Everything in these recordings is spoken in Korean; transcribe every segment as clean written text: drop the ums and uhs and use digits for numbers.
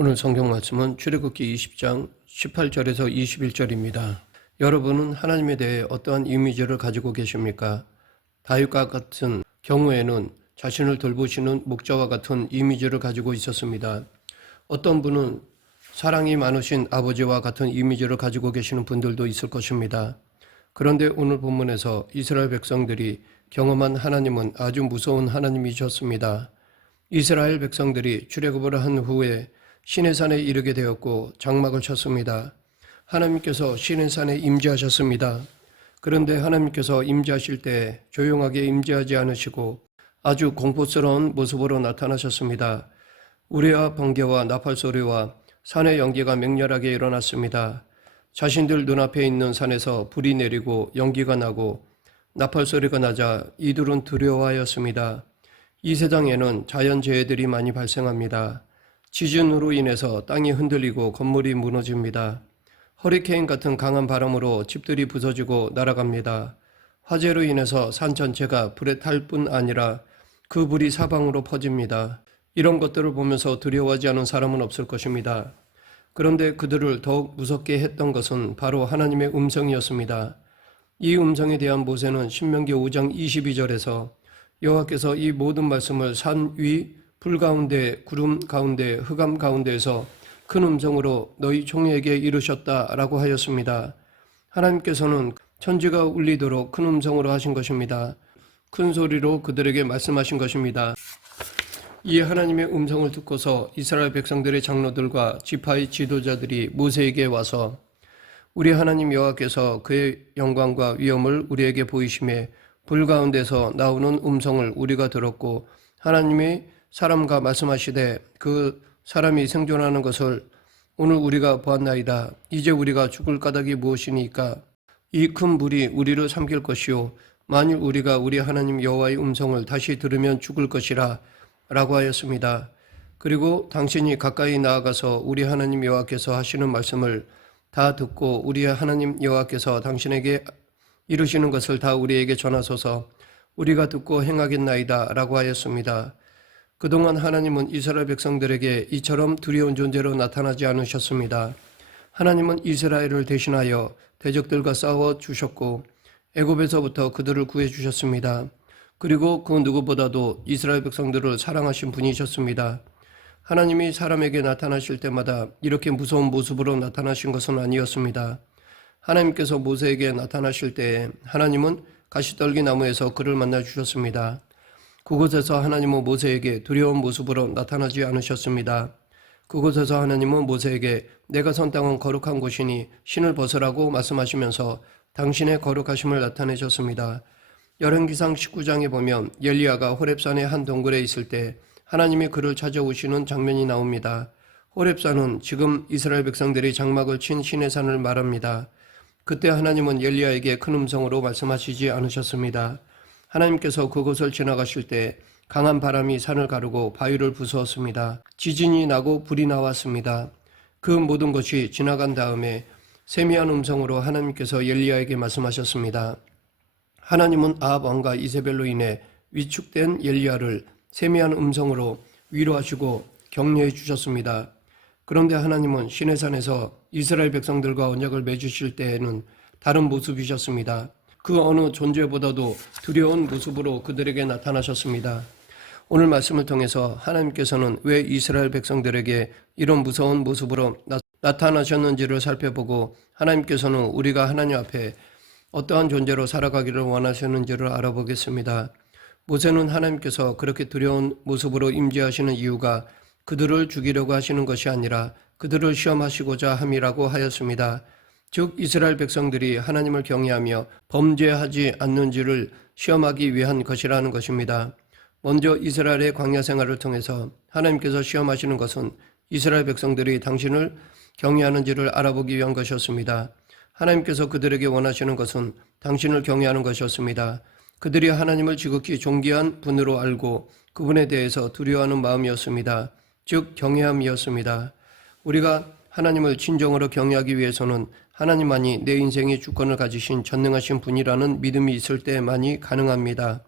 오늘 성경 말씀은 출애굽기 20장 18절에서 21절입니다. 여러분은 하나님에 대해 어떠한 이미지를 가지고 계십니까? 다윗과 같은 경우에는 자신을 돌보시는 목자와 같은 이미지를 가지고 있었습니다. 어떤 분은 사랑이 많으신 아버지와 같은 이미지를 가지고 계시는 분들도 있을 것입니다. 그런데 오늘 본문에서 이스라엘 백성들이 경험한 하나님은 아주 무서운 하나님이셨습니다. 이스라엘 백성들이 출애굽을 한 후에 시내산에 이르게 되었고 장막을 쳤습니다. 하나님께서 시내산에 임재하셨습니다. 그런데 하나님께서 임재하실 때 조용하게 임재하지 않으시고 아주 공포스러운 모습으로 나타나셨습니다. 우레와 번개와 나팔 소리와 산의 연기가 맹렬하게 일어났습니다. 자신들 눈앞에 있는 산에서 불이 내리고 연기가 나고 나팔 소리가 나자 이들은 두려워하였습니다. 이 세상에는 자연재해들이 많이 발생합니다. 지진으로 인해서 땅이 흔들리고 건물이 무너집니다. 허리케인 같은 강한 바람으로 집들이 부서지고 날아갑니다. 화재로 인해서 산 전체가 불에 탈 뿐 아니라 그 불이 사방으로 퍼집니다. 이런 것들을 보면서 두려워하지 않은 사람은 없을 것입니다. 그런데 그들을 더욱 무섭게 했던 것은 바로 하나님의 음성이었습니다. 이 음성에 대한 모세는 신명기 5장 22절에서 여호와께서 이 모든 말씀을 산 위, 불 가운데, 구름 가운데, 흑암 가운데에서 큰 음성으로 너희 종에게 이르셨다라고 하였습니다. 하나님께서는 천지가 울리도록 큰 음성으로 하신 것입니다. 큰 소리로 그들에게 말씀하신 것입니다. 이 하나님의 음성을 듣고서 이스라엘 백성들의 장로들과 지파의 지도자들이 모세에게 와서 우리 하나님 여호와께서 그의 영광과 위엄을 우리에게 보이심에 불 가운데서 나오는 음성을 우리가 들었고 하나님이 사람과 말씀하시되 그 사람이 생존하는 것을 오늘 우리가 보았나이다. 이제 우리가 죽을 까닭이 무엇이니까? 이 큰 불이 우리를 삼킬 것이요 만일 우리가 우리 하나님 여호와의 음성을 다시 들으면 죽을 것이라 라고 하였습니다. 그리고 당신이 가까이 나아가서 우리 하나님 여호와께서 하시는 말씀을 다 듣고 우리 하나님 여호와께서 당신에게 이루시는 것을 다 우리에게 전하소서. 우리가 듣고 행하겠나이다 라고 하였습니다. 그동안 하나님은 이스라엘 백성들에게 이처럼 두려운 존재로 나타나지 않으셨습니다. 하나님은 이스라엘을 대신하여 대적들과 싸워 주셨고 애굽에서부터 그들을 구해 주셨습니다. 그리고 그 누구보다도 이스라엘 백성들을 사랑하신 분이셨습니다. 하나님이 사람에게 나타나실 때마다 이렇게 무서운 모습으로 나타나신 것은 아니었습니다. 하나님께서 모세에게 나타나실 때에 하나님은 가시떨기 나무에서 그를 만나 주셨습니다. 그곳에서 하나님은 모세에게 두려운 모습으로 나타나지 않으셨습니다. 그곳에서 하나님은 모세에게 내가 선 땅은 거룩한 곳이니 신을 벗으라고 말씀하시면서 당신의 거룩하심을 나타내셨습니다. 열왕기상 19장에 보면 엘리야가 호렙산의 한 동굴에 있을 때 하나님이 그를 찾아오시는 장면이 나옵니다. 호렙산은 지금 이스라엘 백성들이 장막을 친 시내산을 말합니다. 그때 하나님은 엘리야에게 큰 음성으로 말씀하시지 않으셨습니다. 하나님께서 그곳을 지나가실 때 강한 바람이 산을 가르고 바위를 부수었습니다. 지진이 나고 불이 나왔습니다. 그 모든 것이 지나간 다음에 세미한 음성으로 하나님께서 엘리야에게 말씀하셨습니다. 하나님은 아합 왕과 이세벨로 인해 위축된 엘리야를 세미한 음성으로 위로하시고 격려해 주셨습니다. 그런데 하나님은 시내산에서 이스라엘 백성들과 언약을 맺으실 때에는 다른 모습이셨습니다. 그 어느 존재보다도 두려운 모습으로 그들에게 나타나셨습니다. 오늘 말씀을 통해서 하나님께서는 왜 이스라엘 백성들에게 이런 무서운 모습으로 나타나셨는지를 살펴보고 하나님께서는 우리가 하나님 앞에 어떠한 존재로 살아가기를 원하셨는지를 알아보겠습니다. 모세는 하나님께서 그렇게 두려운 모습으로 임재하시는 이유가 그들을 죽이려고 하시는 것이 아니라 그들을 시험하시고자 함이라고 하였습니다. 즉 이스라엘 백성들이 하나님을 경외하며 범죄하지 않는지를 시험하기 위한 것이라는 것입니다. 먼저 이스라엘의 광야 생활을 통해서 하나님께서 시험하시는 것은 이스라엘 백성들이 당신을 경외하는지를 알아보기 위한 것이었습니다. 하나님께서 그들에게 원하시는 것은 당신을 경외하는 것이었습니다. 그들이 하나님을 지극히 존귀한 분으로 알고 그분에 대해서 두려워하는 마음이었습니다. 즉 경외함이었습니다. 우리가 하나님을 진정으로 경외하기 위해서는 하나님만이 내 인생의 주권을 가지신 전능하신 분이라는 믿음이 있을 때만이 가능합니다.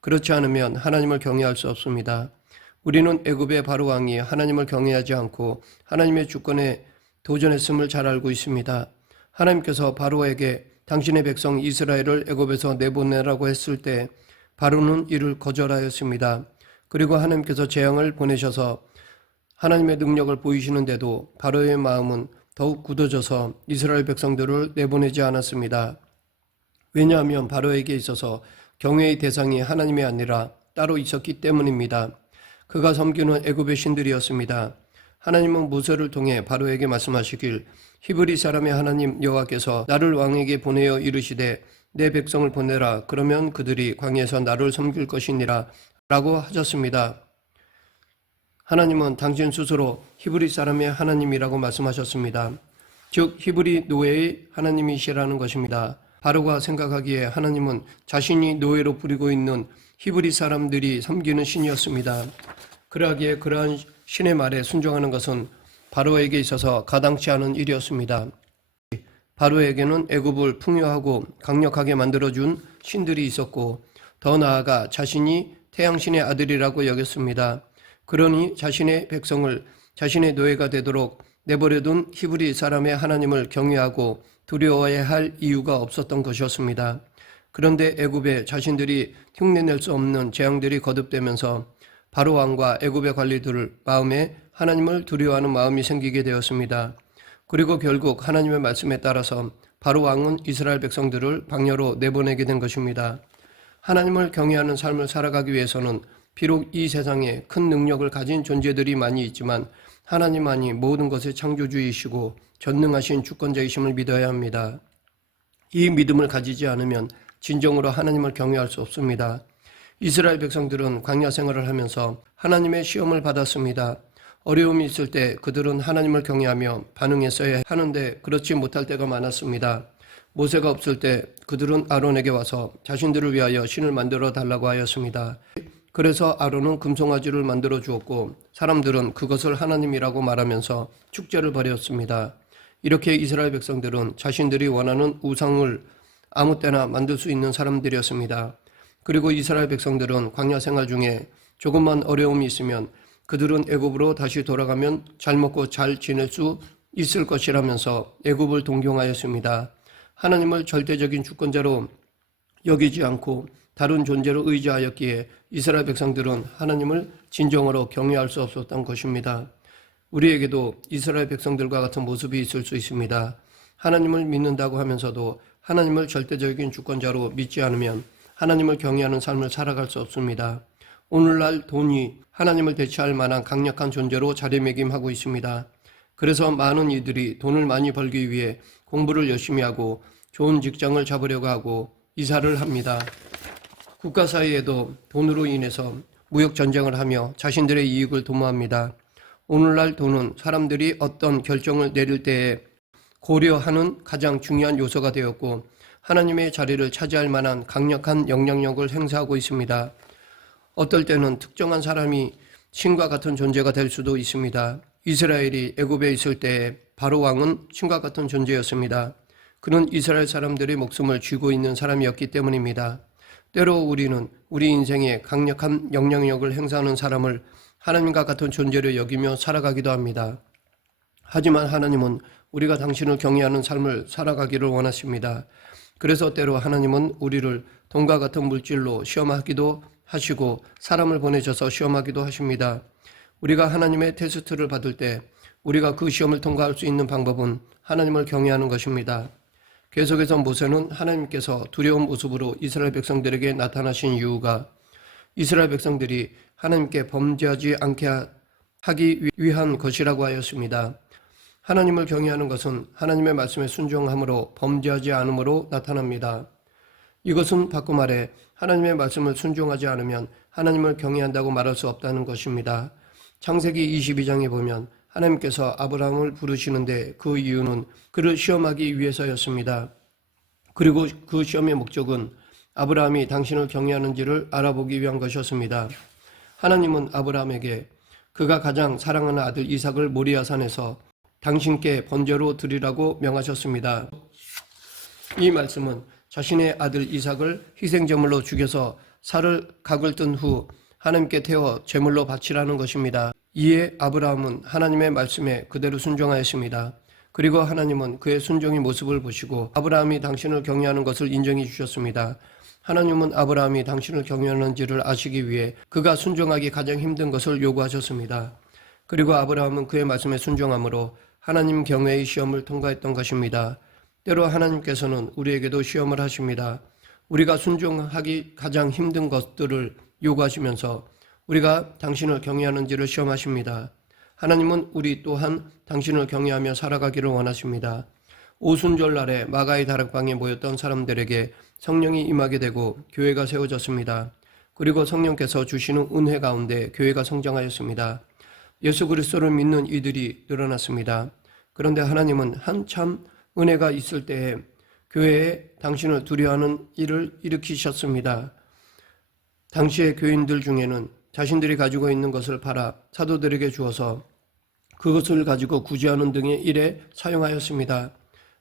그렇지 않으면 하나님을 경외할 수 없습니다. 우리는 애굽의 바로 왕이 하나님을 경외하지 않고 하나님의 주권에 도전했음을 잘 알고 있습니다. 하나님께서 바로에게 당신의 백성 이스라엘을 애굽에서 내보내라고 했을 때 바로는 이를 거절하였습니다. 그리고 하나님께서 재앙을 보내셔서 하나님의 능력을 보이시는데도 바로의 마음은 더욱 굳어져서 이스라엘 백성들을 내보내지 않았습니다. 왜냐하면 바로에게 있어서 경외의 대상이 하나님이 아니라 따로 있었기 때문입니다. 그가 섬기는 애굽의 신들이었습니다. 하나님은 모세를 통해 바로에게 말씀하시길 히브리 사람의 하나님 여호와께서 나를 왕에게 보내어 이르시되 내 백성을 보내라. 그러면 그들이 광야에서 나를 섬길 것이니라 라고 하셨습니다. 하나님은 당신 스스로 히브리 사람의 하나님이라고 말씀하셨습니다. 즉 히브리 노예의 하나님이시라는 것입니다. 바로가 생각하기에 하나님은 자신이 노예로 부리고 있는 히브리 사람들이 섬기는 신이었습니다. 그러하기에 그러한 신의 말에 순종하는 것은 바로에게 있어서 가당치 않은 일이었습니다. 바로에게는 애굽을 풍요하고 강력하게 만들어준 신들이 있었고 더 나아가 자신이 태양신의 아들이라고 여겼습니다. 그러니 자신의 백성을 자신의 노예가 되도록 내버려둔 히브리 사람의 하나님을 경외하고 두려워해야 할 이유가 없었던 것이었습니다. 그런데 애굽에 자신들이 흉내낼 수 없는 재앙들이 거듭되면서 바로 왕과 애굽의 관리들 마음에 하나님을 두려워하는 마음이 생기게 되었습니다. 그리고 결국 하나님의 말씀에 따라서 바로 왕은 이스라엘 백성들을 광야로 내보내게 된 것입니다. 하나님을 경외하는 삶을 살아가기 위해서는 비록 이 세상에 큰 능력을 가진 존재들이 많이 있지만 하나님만이 모든 것의 창조주이시고 전능하신 주권자이심을 믿어야 합니다. 이 믿음을 가지지 않으면 진정으로 하나님을 경외할 수 없습니다. 이스라엘 백성들은 광야 생활을 하면서 하나님의 시험을 받았습니다. 어려움이 있을 때 그들은 하나님을 경외하며 반응했어야 하는데 그렇지 못할 때가 많았습니다. 모세가 없을 때 그들은 아론에게 와서 자신들을 위하여 신을 만들어 달라고 하였습니다. 그래서 아론은 금송아지를 만들어 주었고 사람들은 그것을 하나님이라고 말하면서 축제를 벌였습니다. 이렇게 이스라엘 백성들은 자신들이 원하는 우상을 아무 때나 만들 수 있는 사람들이었습니다. 그리고 이스라엘 백성들은 광야 생활 중에 조금만 어려움이 있으면 그들은 애굽으로 다시 돌아가면 잘 먹고 잘 지낼 수 있을 것이라면서 애굽을 동경하였습니다. 하나님을 절대적인 주권자로 여기지 않고 다른 존재로 의지하였기에 이스라엘 백성들은 하나님을 진정으로 경외할 수 없었던 것입니다. 우리에게도 이스라엘 백성들과 같은 모습이 있을 수 있습니다. 하나님을 믿는다고 하면서도 하나님을 절대적인 주권자로 믿지 않으면 하나님을 경외하는 삶을 살아갈 수 없습니다. 오늘날 돈이 하나님을 대체할 만한 강력한 존재로 자리매김하고 있습니다. 그래서 많은 이들이 돈을 많이 벌기 위해 공부를 열심히 하고 좋은 직장을 잡으려고 하고 이사를 합니다. 국가 사이에도 돈으로 인해서 무역 전쟁을 하며 자신들의 이익을 도모합니다. 오늘날 돈은 사람들이 어떤 결정을 내릴 때에 고려하는 가장 중요한 요소가 되었고 하나님의 자리를 차지할 만한 강력한 영향력을 행사하고 있습니다. 어떨 때는 특정한 사람이 신과 같은 존재가 될 수도 있습니다. 이스라엘이 애굽에 있을 때 바로 왕은 신과 같은 존재였습니다. 그는 이스라엘 사람들의 목숨을 쥐고 있는 사람이었기 때문입니다. 때로 우리는 우리 인생에 강력한 영향력을 행사하는 사람을 하나님과 같은 존재로 여기며 살아가기도 합니다. 하지만 하나님은 우리가 당신을 경외하는 삶을 살아가기를 원하십니다. 그래서 때로 하나님은 우리를 돈과 같은 물질로 시험하기도 하시고 사람을 보내셔서 시험하기도 하십니다. 우리가 하나님의 테스트를 받을 때 우리가 그 시험을 통과할 수 있는 방법은 하나님을 경외하는 것입니다. 계속해서 모세는 하나님께서 두려운 모습으로 이스라엘 백성들에게 나타나신 이유가 이스라엘 백성들이 하나님께 범죄하지 않게 하기 위한 것이라고 하였습니다. 하나님을 경외하는 것은 하나님의 말씀에 순종함으로 범죄하지 않음으로 나타납니다. 이것은 바꿔 말해 하나님의 말씀을 순종하지 않으면 하나님을 경외한다고 말할 수 없다는 것입니다. 창세기 22장에 보면 하나님께서 아브라함을 부르시는데 그 이유는 그를 시험하기 위해서였습니다. 그리고 그 시험의 목적은 아브라함이 당신을 경외하는지를 알아보기 위한 것이었습니다. 하나님은 아브라함에게 그가 가장 사랑하는 아들 이삭을 모리아 산에서 당신께 번제로 드리라고 명하셨습니다. 이 말씀은 자신의 아들 이삭을 희생제물로 죽여서 살을 각을 뜬 후 하나님께 태워 제물로 바치라는 것입니다. 이에 아브라함은 하나님의 말씀에 그대로 순종하였습니다. 그리고 하나님은 그의 순종의 모습을 보시고 아브라함이 당신을 경외하는 것을 인정해 주셨습니다. 하나님은 아브라함이 당신을 경외하는지를 아시기 위해 그가 순종하기 가장 힘든 것을 요구하셨습니다. 그리고 아브라함은 그의 말씀에 순종함으로 하나님 경외의 시험을 통과했던 것입니다. 때로 하나님께서는 우리에게도 시험을 하십니다. 우리가 순종하기 가장 힘든 것들을 요구하시면서 우리가 당신을 경외하는지를 시험하십니다. 하나님은 우리 또한 당신을 경외하며 살아가기를 원하십니다. 오순절날에 마가의 다락방에 모였던 사람들에게 성령이 임하게 되고 교회가 세워졌습니다. 그리고 성령께서 주시는 은혜 가운데 교회가 성장하였습니다. 예수 그리스도를 믿는 이들이 늘어났습니다. 그런데 하나님은 한참 은혜가 있을 때에 교회에 당신을 두려워하는 일을 일으키셨습니다. 당시의 교인들 중에는 자신들이 가지고 있는 것을 팔아 사도들에게 주어서 그것을 가지고 구제하는 등의 일에 사용하였습니다.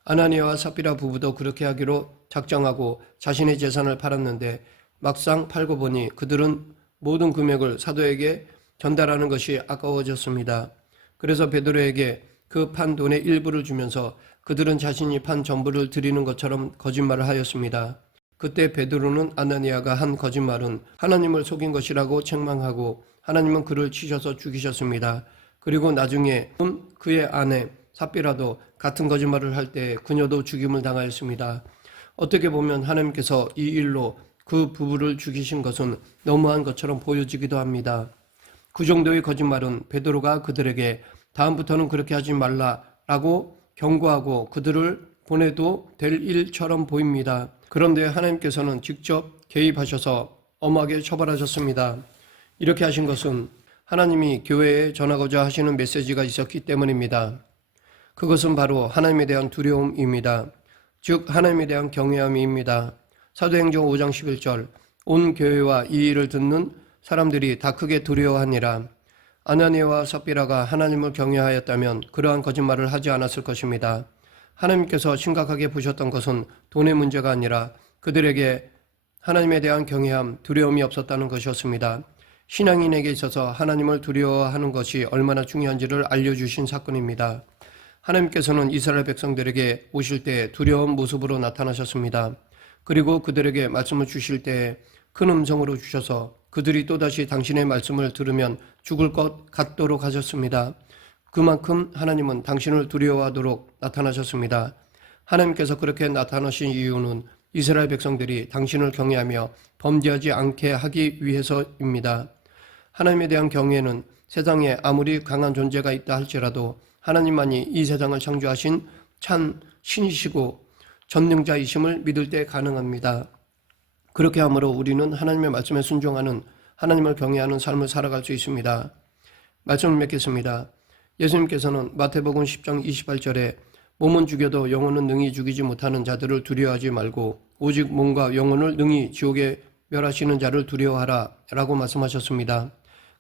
아나니아와 삽비라 부부도 그렇게 하기로 작정하고 자신의 재산을 팔았는데 막상 팔고 보니 그들은 모든 금액을 사도에게 전달하는 것이 아까워졌습니다. 그래서 베드로에게 그 판 돈의 일부를 주면서 그들은 자신이 판 전부를 드리는 것처럼 거짓말을 하였습니다. 그때 베드로는 아나니아가 한 거짓말은 하나님을 속인 것이라고 책망하고 하나님은 그를 치셔서 죽이셨습니다. 그리고 나중에 그의 아내 삽비라도 같은 거짓말을 할 때 그녀도 죽임을 당하였습니다. 어떻게 보면 하나님께서 이 일로 그 부부를 죽이신 것은 너무한 것처럼 보여지기도 합니다. 그 정도의 거짓말은 베드로가 그들에게 다음부터는 그렇게 하지 말라라고 경고하고 그들을 보내도 될 일처럼 보입니다. 그런데 하나님께서는 직접 개입하셔서 엄하게 처벌하셨습니다. 이렇게 하신 것은 하나님이 교회에 전하고자 하시는 메시지가 있었기 때문입니다. 그것은 바로 하나님에 대한 두려움입니다. 즉 하나님에 대한 경외함입니다. 사도행전 5장 11절 온 교회와 이 일을 듣는 사람들이 다 크게 두려워하니라. 아나니아와 삽비라가 하나님을 경외하였다면 그러한 거짓말을 하지 않았을 것입니다. 하나님께서 심각하게 보셨던 것은 돈의 문제가 아니라 그들에게 하나님에 대한 경외함, 두려움이 없었다는 것이었습니다. 신앙인에게 있어서 하나님을 두려워하는 것이 얼마나 중요한지를 알려주신 사건입니다. 하나님께서는 이스라엘 백성들에게 오실 때 두려운 모습으로 나타나셨습니다. 그리고 그들에게 말씀을 주실 때 큰 음성으로 주셔서 그들이 또다시 당신의 말씀을 들으면 죽을 것 같도록 하셨습니다. 그만큼 하나님은 당신을 두려워하도록 나타나셨습니다. 하나님께서 그렇게 나타나신 이유는 이스라엘 백성들이 당신을 경외하며 범죄하지 않게 하기 위해서입니다. 하나님에 대한 경외는 세상에 아무리 강한 존재가 있다 할지라도 하나님만이 이 세상을 창조하신 참 신이시고 전능자이심을 믿을 때 가능합니다. 그렇게 함으로 우리는 하나님의 말씀에 순종하는 하나님을 경외하는 삶을 살아갈 수 있습니다. 말씀을 맺겠습니다. 예수님께서는 마태복음 10장 28절에 몸은 죽여도 영혼은 능히 죽이지 못하는 자들을 두려워하지 말고 오직 몸과 영혼을 능히 지옥에 멸하시는 자를 두려워하라 라고 말씀하셨습니다.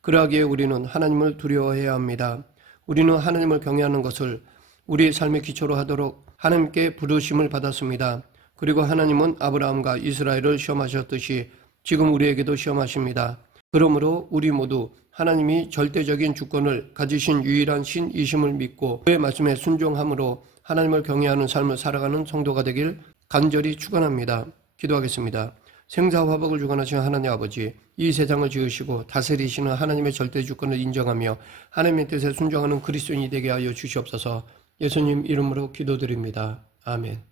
그러하기에 우리는 하나님을 두려워해야 합니다. 우리는 하나님을 경외하는 것을 우리의 삶의 기초로 하도록 하나님께 부르심을 받았습니다. 그리고 하나님은 아브라함과 이스라엘을 시험하셨듯이 지금 우리에게도 시험하십니다. 그러므로 우리 모두 하나님이 절대적인 주권을 가지신 유일한 신이심을 믿고 그의 말씀에 순종함으로 하나님을 경외하는 삶을 살아가는 성도가 되길 간절히 축원합니다. 기도하겠습니다. 생사화복을 주관하신 하나님 아버지, 이 세상을 지으시고 다스리시는 하나님의 절대 주권을 인정하며 하나님의 뜻에 순종하는 그리스도인이 되게 하여 주시옵소서. 예수님 이름으로 기도드립니다. 아멘.